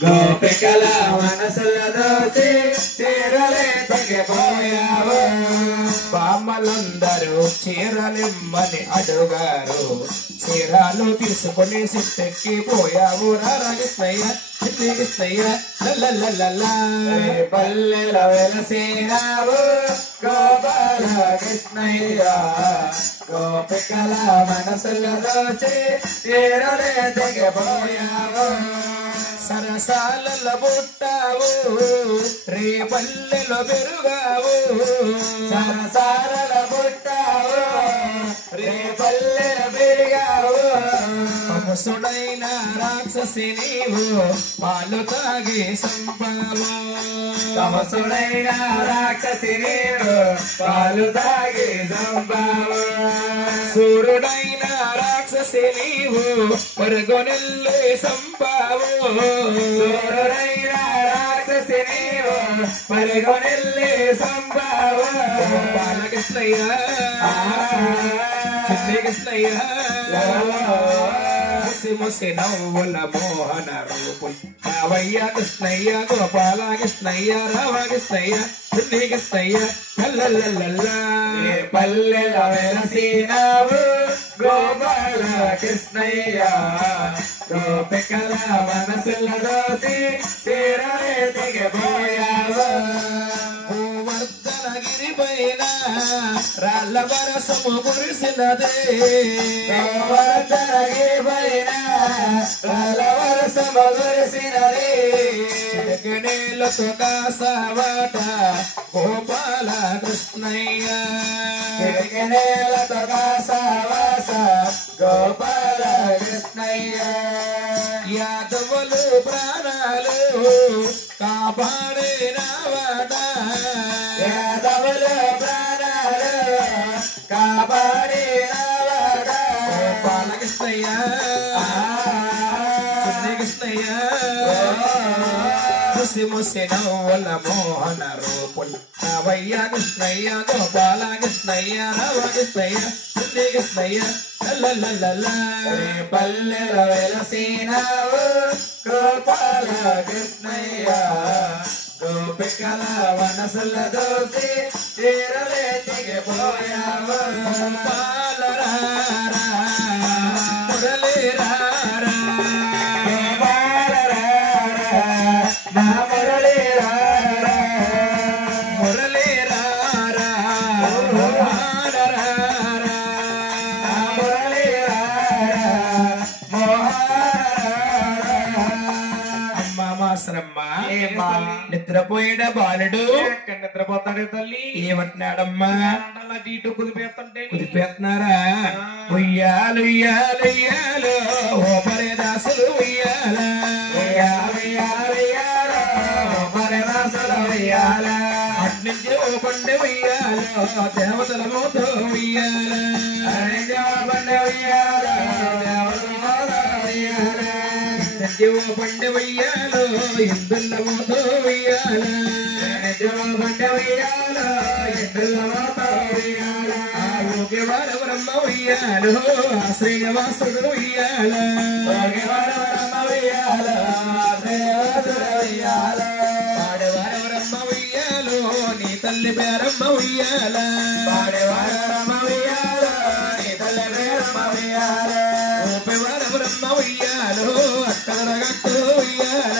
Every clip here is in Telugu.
గోపికల మనసుల దోచి చీరలే తగ్గిపోయావు బామ్మలందరూ చీరలిమ్మని అడుగారు చీరాలు తీసుకుని సిట్టెక్కిపోయావు రారాగిస్తయ్య చిట్టిగిస్తయ్య లల్లల్లల్లా పల్లెల వెలసినావు గోపాల కృష్ణయ్య గోపికల మనసుల దోచి చీరలే తగ్గిపోయావు సరసాలలో పుట్టావు రేపల్లెలో పెరుగావు సరసాల పుట్టావు రేపల్లెల పెరిగావు ముసుడైన రాక్షసి నీవు పాలు తాగి సంపావు తమసుడైన రాక్షసి నీవు పాలు తాగి సంపావు సూర్యుడైన రాక్షసి నీవు పరుగునెల్లి సంపావు సూర్యుడైన రాక్షసి నీవు పరుగునెల్లి సంపావు బాలకృష్ణయ్య చిన్నకృష్ణయ్య ముసి నవ్వుల మోహన రూపుల్ రావయ్య కృష్ణయ్య గోపాల కృష్ణయ్య రావ కృష్ణయ్య చిన్ని కృష్ణయ్య లల్లల్లల్లా పల్లెల వెలసినావు గోపాల కృష్ణయ్య గోపికల మనసుల దోచి చీరలే తెగిపోయావు గోవర్ధనగిరి పైన రాళ్ళ వరసము కురిసినదే గోవర్ధనగిరిపైన రాళ్ళవరసము కురిసినది చిటికెనేలతో కాసావాట గోపాల కృష్ణయ్య చిటికెనేలతో కాసావాస గోపాల కృష్ణయ్య యాదవులు ప్రాణాలు కాపాడినవాట యాదవుల ప్రాణాలు కాపాడినవాడ గోపాల కృష్ణయ్య చిన్ని కృష్ణయ్య ముసి ముసి నవ్వుల మోహన రూపుల్ రావయ్య కృష్ణయ్య గోపాల కృష్ణయ్య రావ కృష్ణయ్య చిన్ని కృష్ణయ్య లల్లల్లల్లా పల్లెల వెలసినావు గోపాల కృష్ణయ్య గోపికల మనసుల దోచి చీరలే తెగిపోయావు పాలరారా మురళీరారా నా మురళి రారా మురళీరారా మోహనరారా నా మురళి రారా మోహన అమ్మ మాసరమ్మ ఏమ్మా? నిద్రపోయిన బాలుడు ఎక్కడ నిద్రపోతాడు తల్లి ఏమంటున్నాడమ్మా అలా ఇటు కుదిపేస్తుంటే కుదిపేస్తున్నారా ఉయ్యాలు ఉయ్యాలు ఉయ్యాలు ఓ పరేదాసులు ఉయ్యాల అట్నుంచి ఓ పండు ఉయ్యాలో దేవతల మోతో ఉయ్యాల ఇంటి ఓ పండు ఉయ్యాలో ఇందుల మోతో ఉయ్యాల ఆరోగ్యవాడ బ్రహ్మ ఉయ్యాలో శ్రీనివాసుడు ఉయ్యాల పాడవాడ బ్రహ్మ ఉయ్యాలో నీ తల్లి పేరమ్మ ఉయ్యాల ఊపివాడ బ్రహ్మ ఉయ్యాలో అక్కడ గట్టు ఉయ్యాల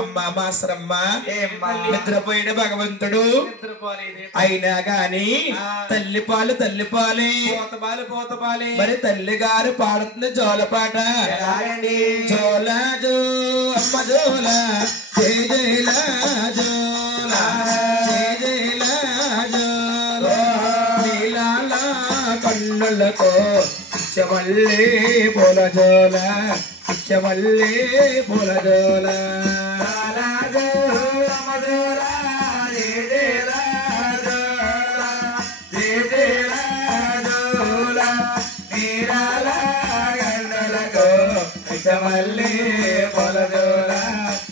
అమ్మ మాసరమ్మ నిద్రపోయిన భగవంతుడు అయినా గాని తల్లి పాలు తల్లి పాలే మరి తల్లి గారు పాడుతుంది జోలపాట జోల జో అమ్మ జోల జయ జయల జోల జయ జయల జోల నీలాల కన్నులతో పిచ్చమల్లే పూల జోల పిచ్చమల్లే పూల జోల పిచ్చమల్లి పొలజోల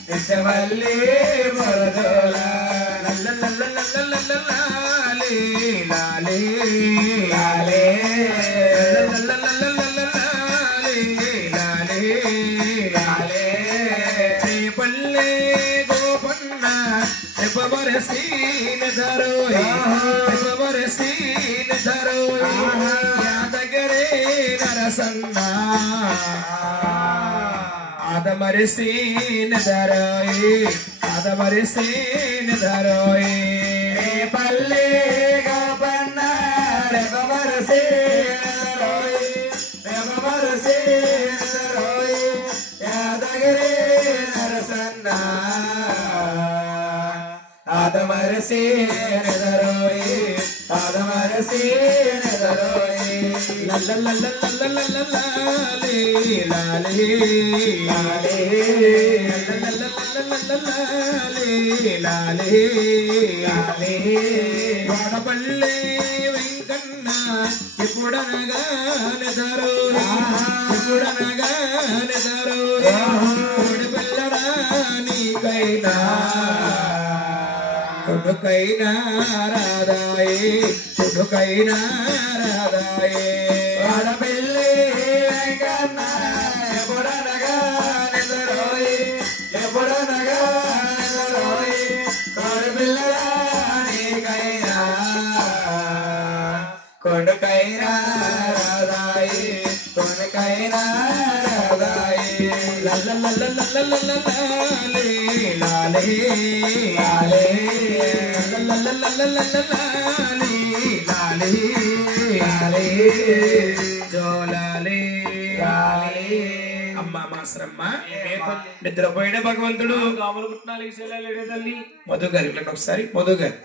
పిచ్చమల్లి పొలజోల లల్లల్లల్లల్లల్లల్లే లాలే లాలే లాలే లాలే పల్లె గోపన్న రెపబరసీన ధరోయ్ రెపబరసీన ధరోయ్ యాదగరే నరసన్న ఆదమరసీన ధరోయ్ ఆదమరసీన ధరోయ్ పల్లె గోపన్న రెపబరసీనరోయ్ రెపబరసీనరోయ్ యాదగిరి నరసన్న ఆదమరసీనరోయ్ ఆదమరసీనరోయ్ లల్లల్లల్లల్లల్లల్లల్లే లాలే లాలే లల్లల్లల్లల్లల్లే లాలే లాలే వాడపల్లె వెంకన్న ఎప్పుడనగానే ధరోయ్ ఎప్పుడనగానే ధరోయ్ పిల్లడా నీకైనా కొడుకైనా రాదాయే కొడుకైనా రాదాయే వాడపల్లి వెంకన్న ఎప్పుడనగా నిద్రోయి ఎప్పుడనగా నిద్రోయి కోడిపిల్లలా నీకైనా కొడుకైనా రాదాయి కొడుకైనా రాదాయి లల్లల్లల్లల్లల్లల్లే లాలే లాలే లల్లల్లల్లల్లల్లే లాలే లాలే జోలాలే లాలే అమ్మ మాసరమ్మ నిద్రపోయిన భగవంతుడు గాములు పుట్టినాలు ఈ తల్లి మధు గారు ఒకసారి మధు గారు